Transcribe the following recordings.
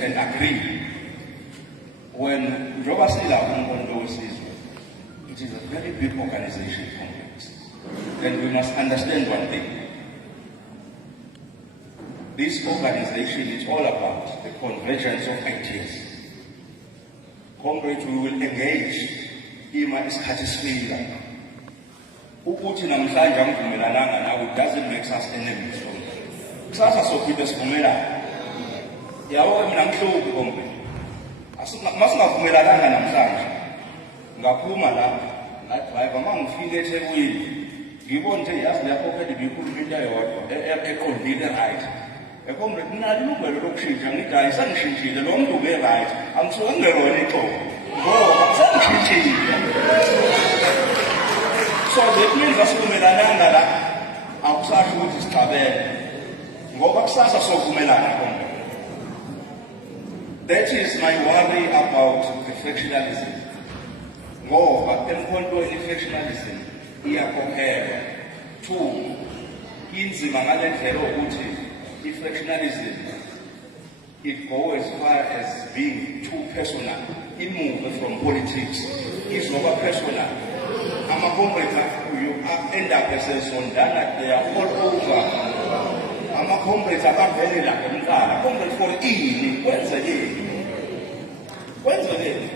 and agree. When Joba it is a very big organization, Congress. And we must understand one thing. This organization is all about the convergence of ideas. Congress, we will engage ima isikhathi sifika. Ukuthi namhlanje angivumelananga nawe, it doesn't make us enemies. Kusasa sophinde sivumelane. Yawo mina ngihluki konke. Masingavumelananga namhlanje. Ngaphuma la driver mangifike eThekwini. Ngibona nje yazi lapho phela ibikhuluma into eyodwa eqondile right. Ekomre kunalo ilungelo lokushintsha ngithi ayisangishintshile lo muntu ube right. Angisuke ngelona ixoxo. Ngoba sengishintshile. So that means asivumelananga la akusasho ukuthi sicabele. Ngoba kusasa sovumelana konke. That is my worry about the factionalism. Ngoba emkhondweni i-factionalism iyakhokhelwa. Two, inzima ngale ndlela ukuthi i-factionalism it goes as far as being too personal. It moves from politics. It's not personal. I'm a comrade, you end up as a sondana, they are all over. I'm a comrade, I'm very like a comrade for evening. When's the day? When's the day?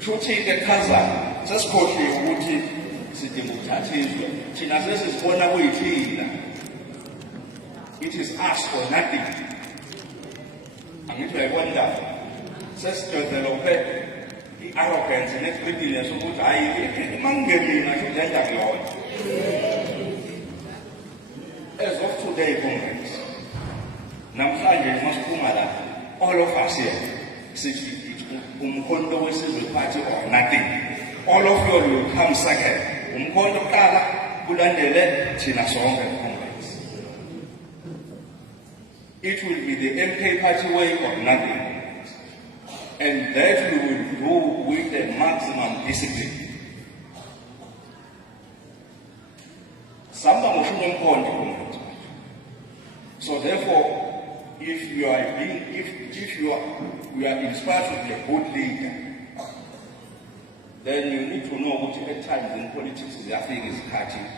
Shooting a cousin, just caught you, Wuti, sitting with Tatis. China says it's one away. It is us or nothing. And if I wonder, says to the local arrogance and expecting so good, I should enter Lord. As of today, Congress, Namhlanje must come all of us here, Umkondo will party or nothing. All of you will come second. Umkondo Kala, Bulandele, Chinasonga. It will be the MK party way or nothing. And that we will do with the maximum discipline. So therefore, if you are inspired to be a good leader, then you need to know what at times in politics the thing is cutting,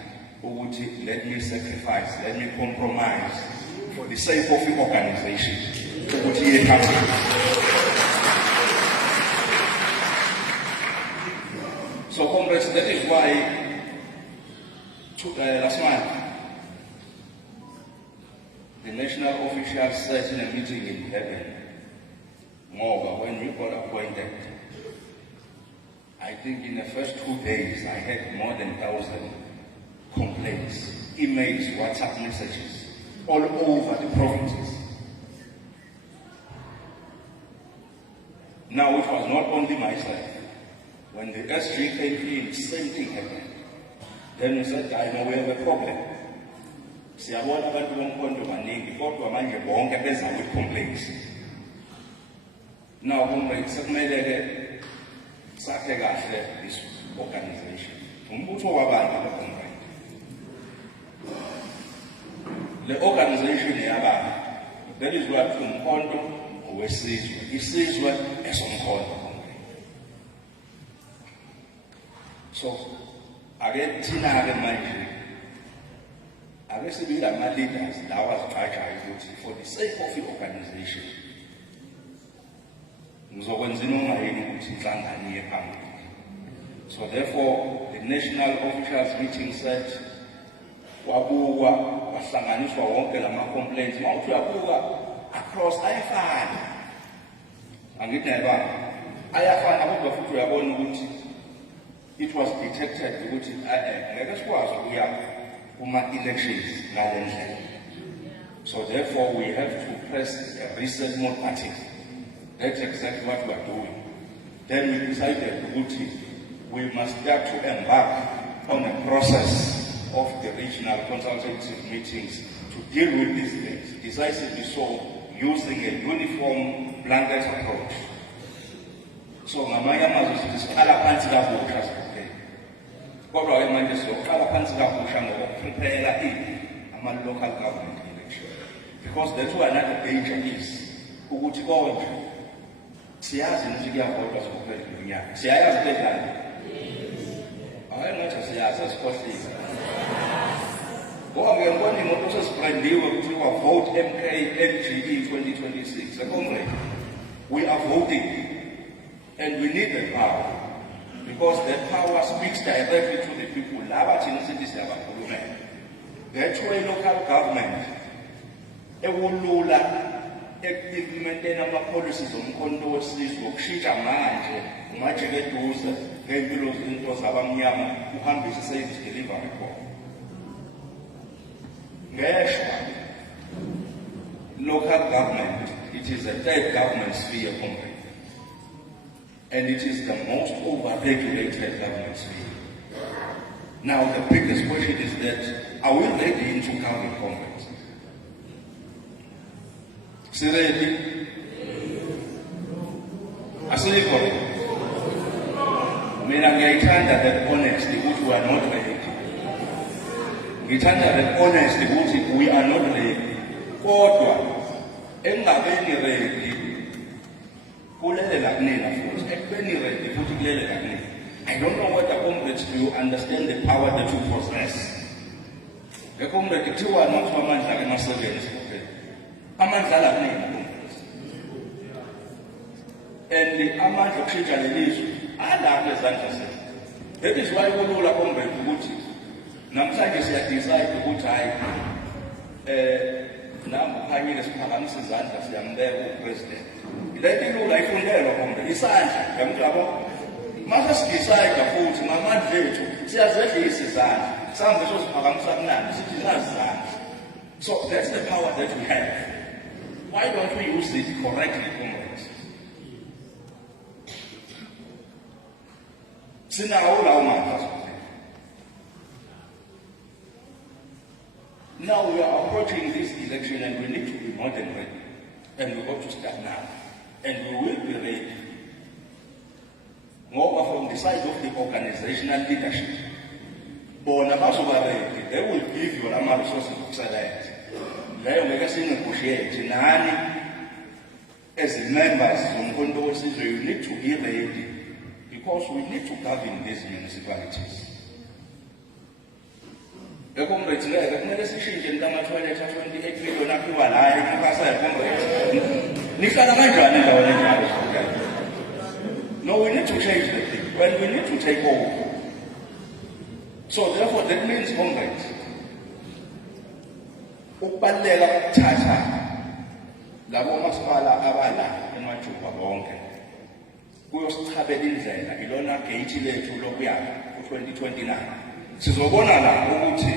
or let me sacrifice, let me compromise for the sake of the organization. So, Congress, that is why last month the national officials said in a meeting in Heaven, Moreover, when we got appointed, I think in the first 2 days I had more than 1,000 complaints, emails, WhatsApp messages, all over the provinces. Now it was not only myself. When the SG came in, same thing happened. Then we said, I know we have a problem. Siyabona abantu bomkhondo baningi kodwa manje bonke beza with complaints. Now complaints sekumele ke sakhe kahle this organization. Umbutho wabantu lo complaint. The organization yaba, that is what umkhondo owesizwe, isizwe esomkhondo. So ake thina ke manje ake sibila ama leaders lawa aziqhajayo ukuthi for the sake of the organization ngizokwenza noma yini ukuthi inhlangano iye phambili. So therefore the national officials meeting said wabuka wahlanganiswa wonke lama complaints mawuthi uyabuka across ayafana angithi nayibani ayafana kodwa futhi uyabona ukuthi it was detected ukuthi ngeke sikwazi ukuya kuma elections ngale ndlela. So therefore we have to press a reset mode party. That's exactly what we are doing. Then we decided ukuthi we must start to embark on a process of the regional consultative meetings to deal with these things, decisively so, using a uniform blanket approach. So ngamanye amazwi sithi siqala phansi kabusha siphela. Kodwa ke manje siyoqala phansi kabusha ngokuprepare ama local government election. Because that's where another danger is. Ukuthi konje siyazi nje kuyavodwa sokuphela iminyaka. Siyayazi bedlala. Hayi ngathi siyazi asikhohlisa. Ngoba ngiyabona imoto sesibrandiwe kuthiwa vote MK NGE 2026. Secondly, we are voting and we need the power because that power speaks directly to the people. Laba thina sithi siyabakhulumela. That's why local government ekulula ekuimplementeni ama-policies omkhonto wesizwe wokushintsha manje umajekeduze ngempilo zinto zabamnyama uhambise i-service delivery khona. Ngeshwa local government, it is a third government sphere company, and it is the most over-regulated government sphere. Now the biggest question is that, are we ready to come in conference? Ready? Asikho. Mina ngiyayithanda that honesty ukuthi we are not ready. Ngithanda that honesty ukuthi we are not ready. Kodwa engabeni ready kulele la kunina futhi. Ekubeni ready futhi kulele la kunina. I don't know whether comrades do you understand the power that you possess. The comrade kuthiwa nathi amandla kemasebenzi. Amandla la kunina. And amandla okushintsha lelizwe alapha ezandla zethu. That is why kulula comrade ukuthi namhlanje siya decide ukuthi hayi nami ukhanyile siphakamisa izandla siyambeka upresident. Lento ilula ifundelwa comrade isandla yamhlaba. Mase sidecide futhi ngamandla ethu siyazehlisa izandla. Sihambe sosiphakamisa kunani sithi nazizandla. So that's the power that we have. Why don't we use it correctly, comrades? Now we are approaching this election and we need to be more than ready. And we got to start now. And we will be ready. More from the side of the organizational leadership. Bona bazoba ready. They will give you our resources to select. Leyo ngeke sinegotiate nani as members zomkhonto wesizwe. You need to be ready because we need to govern these municipalities. Comrades, kumele sishintshe ngama-toilet 28 million aphiwa la ekhaya comrades. Nihlala kanjani endaweni enjalo? No, we need to change the thing. When we need to take over. So therefore that means comrades, ukubaleka ukuthatha labo masipala abala emajuba bonke kuyosichabela indlela ilona gate lethu lokuya ku-2029. Sizobona la ukuthi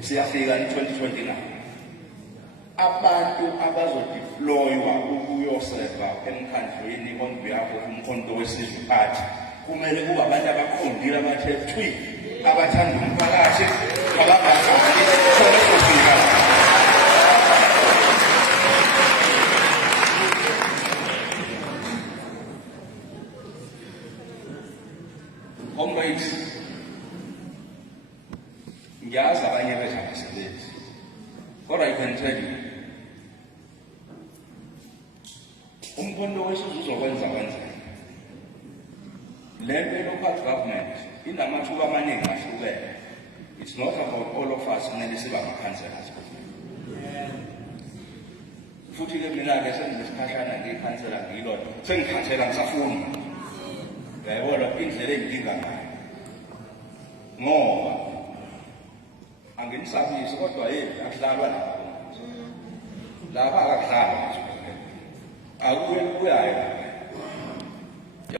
siyafika in-2029 abantu abazodeploywa ukuyoseva emkhandlweni on behalf of umkhonto wesizwe party kumele kube abantu abaqondile abathe thwi abathanda umphakathi abangafani khona. Comrades, ngiyazi abanye bethu abasebenzi, kodwa I can tell you, umkhonto wesizwe uzokwenza kanjani. Le local government inamathuba amaningi ahlukene. It's not about all of us kumele sibe ama-councillors. Futhi ke mina-ke senginesikhashana ngiyikhansela ngiyilodwa, sengikhansela ngisafuna. Yayibona indlela engidinga ngayo. Ngoba anginisabisi kodwa yini akuhlalwa lapha. Lapha akudlalwa nje. Akuye kuyayo.